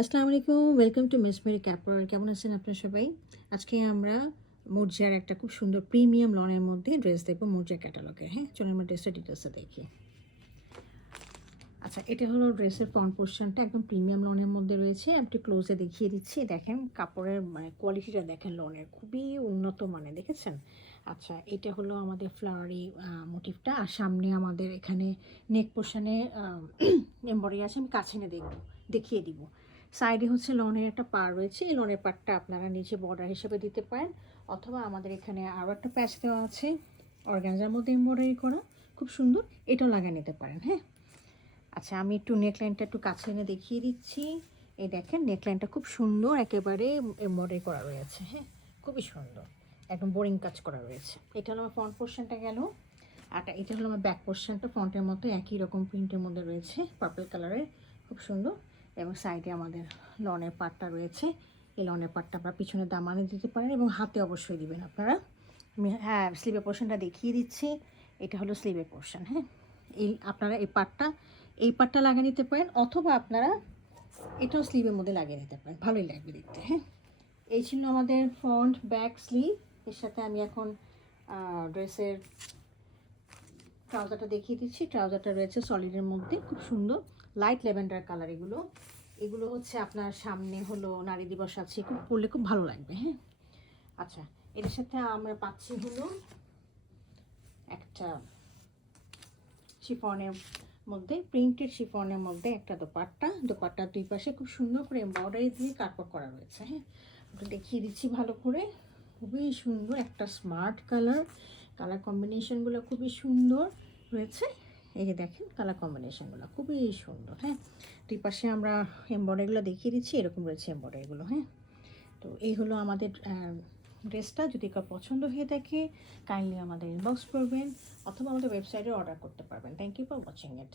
আসসালামু আলাইকুম, welcome to miss Mary ক্যাপওয়ার। কেমন আছেন আপনারা সবাই? আজকে আমরা মোর্জার একটা খুব সুন্দর প্রিমিয়াম লনের মধ্যে ড্রেস দেখবো মোর্জার ক্যাটালগে। হ্যাঁ, চলুন আমরা ড্রেসের ডিটেলসে দেখি। আচ্ছা, এটা হলো ড্রেসের ফ্রন্ট পোর্শনটা, একদম প্রিমিয়াম লনের মধ্যে রয়েছে। আমি একটু ক্লোজে দেখিয়ে দিচ্ছি। দেখেন কাপড়ের মানে কোয়ালিটিটা দেখেন, লনের খুবই উন্নত মানের, দেখেছেন? আচ্ছা, এটা হলো আমাদের ফ্লাওয়ারি মোটিভটা, আর সামনে আমাদের এখানে নেক পোর্শনে এমব্রয়ডারি আছে। আমি কাছে এনে দেখিয়ে দিব। সাইডে হচ্ছে লনের একটা পাড় রয়েছে। এই লনের পাড়টা আপনারা নিচে বর্ডার হিসেবে দিতে পারেন, অথবা আমাদের এখানে আরও একটা প্যাচ দেওয়া আছে অর্গানজার মধ্যে এমব্রয়ডারি করা, খুব সুন্দর, এটাও লাগিয়ে নিতে পারেন। হ্যাঁ, আচ্ছা, আমি একটু নেকলাইনটা একটু কাছে এনে দেখিয়ে দিচ্ছি। এই দেখেন নেকলাইনটা খুব সুন্দর, একেবারে এমব্রয়ডারি করা রয়েছে। হ্যাঁ, খুবই সুন্দর, একদম বোরিং কাজ করা রয়েছে। এটা হলো আমার ফ্রন্ট পোর্শনটা গেল। আর এটা হলো আমার ব্যাক পোর্শনটা, ফ্রন্টের মতো একই রকম প্রিন্টের মধ্যে রয়েছে, পার্পল কালারের, খুব সুন্দর। এবং সাইডে আমাদের লনের পাটটা রয়েছে। এই লনের পাটটা আপনারা পিছনে দামানে দিতে পারেন এবং হাতে অবশ্যই দিবেন আপনারা। আমি স্লিভের পোর্শনটা দেখিয়ে দিচ্ছি। এটা হলো স্লিভের পোর্শন। হ্যাঁ, এই আপনারা এই পাটটা লাগিয়ে নিতে পারেন, অথবা আপনারা এটাও স্লিভের মধ্যে লাগিয়ে নিতে পারেন, ভালোই লাগবে দেখতে। হ্যাঁ, এই ছিল আমাদের ফ্রন্ট ব্যাক স্লিভ। এর সাথে আমি এখন ড্রেসের ট্রাউজারটা দেখিয়ে দিচ্ছি। ট্রাউজারটা রয়েছে সলিডের মধ্যে, খুব সুন্দর লাইট ল্যাভেন্ডার কালার। এগুলো হচ্ছে আপনার সামনে হলো নারী দিবস আছে, খুব পরলে খুব ভালো লাগবে। হ্যাঁ, আচ্ছা, এর সাথে আমরা পাচ্ছি হলো একটা শিফনের মধ্যে, প্রিন্টেড শিফনের মধ্যে একটা দোপাট্টার দুই পাশে খুব সুন্দর করে এমব্রয়ডারি দিয়ে কাটওয়ার্ক করা রয়েছে। হ্যাঁ, ওটা দেখিয়ে দিচ্ছি ভালো করে। খুবই সুন্দর একটা স্মার্ট কালার কম্বিনেশনগুলো খুবই সুন্দর রয়েছে। এই যে দেখেন কালার কম্বিনেশনগুলো খুবই সুন্দর। হ্যাঁ, দুই পাশে আমরা এমব্রয়ডারিগুলো দেখিয়ে দিচ্ছি, এরকম রয়েছে এমব্রয়ডারিগুলো। হ্যাঁ, তো এই হলো আমাদের ড্রেসটা। যদি কার পছন্দ হয়ে থাকে কাইন্ডলি আমাদের ইনবক্স করবেন, অথবা আমাদের ওয়েবসাইটে অর্ডার করতে পারবেন। Thank you for watching it.